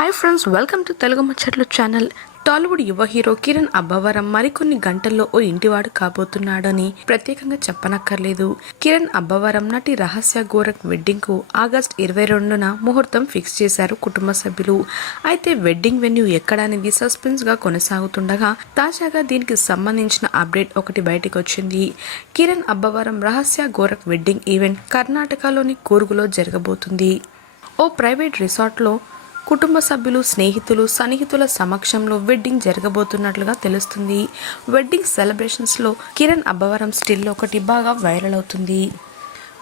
Hi friends welcome to Telugu ముచ్చట్లు channel Tollywood యువ hero Kiran Abbavaram మరికొన్ని గంటల్లో ఓ ఇంటివాడు కాబోతున్నాడని ప్రత్యేకంగా చెప్పనక్కర్లేదు. కిరణ్ అబ్బవరం నటి రహస్య గోరఖ్ వెడ్డింగ్కు ఆగస్ట్ ఇరవై రెండున ముహూర్తం ఫిక్స్ చేశారు కుటుంబ సభ్యులు. అయితే వెడ్డింగ్ వెన్యూ ఎక్కడనేది సస్పెన్స్గా కొనసాగుతుండగా తాజాగా దీనికి సంబంధించిన అప్డేట్ ఒకటి బయటకు వచ్చింది కిరణ్ అబ్బవరం రహస్య గోరఖ్ వెడ్డింగ్ ఈవెంట్ కర్ణాటకలోని కూర్గులో జరగబోతుంది. ఓ ప్రైవేట్ రిసార్ట్లో కుటుంబ సభ్యులు స్నేహితులు సన్నిహితుల సమక్షంలో వెడ్డింగ్ జరగబోతున్నట్లుగా తెలుస్తుంది. వెడ్డింగ్ సెలబ్రేషన్స్లో కిరణ్ అబ్బవరం స్టిల్ ఒకటి బాగా వైరల్ అవుతుంది.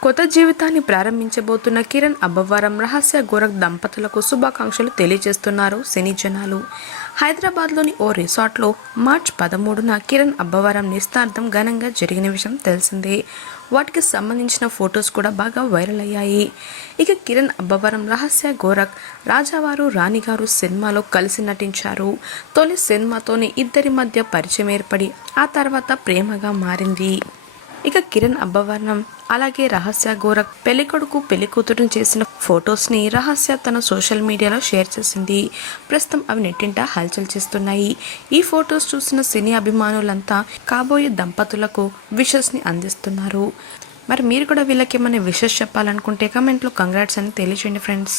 కొత్త జీవితాన్ని ప్రారంభించబోతున్న కిరణ్ అబ్బవరం రహస్య గోరఖ్ దంపతులకు శుభాకాంక్షలు తెలియజేస్తున్నారు సినీ జనాలు. హైదరాబాద్లోని ఓ రిసార్ట్లో మార్చ్ పదమూడున కిరణ్ అబ్బవరం నిస్తార్థం ఘనంగా జరిగిన విషయం తెలిసిందే. వాటికి సంబంధించిన ఫొటోస్ కూడా బాగా వైరల్ అయ్యాయి. ఇక కిరణ్ అబ్బవరం రహస్య గోరఖ్ రాజావారు రాణిగారు సినిమాలో కలిసి నటించారు. తొలి సినిమాతోనే ఇద్దరి మధ్య పరిచయం ఏర్పడి ఆ తర్వాత ప్రేమగా మారింది. ఇక కిరణ్ అబ్బవర్ణం అలాగే రహస్య గోరఖ్ పెళ్ళికొడుకు పెళ్ళి కూతురుని చేసిన ఫొటోస్ని రహస్య తన సోషల్ మీడియాలో షేర్ చేసింది. ప్రస్తుతం అవి నెట్టింట హల్చల్ చేస్తున్నాయి. ఈ ఫొటోస్ చూసిన సినీ అభిమానులంతా కాబోయే దంపతులకు విషెస్ని అందిస్తున్నారు. మరి మీరు కూడా వీళ్ళకి ఏమైనా విషెస్ చెప్పాలనుకుంటే కమెంట్లో కంగ్రాట్స్ అని తెలియచేయండి ఫ్రెండ్స్.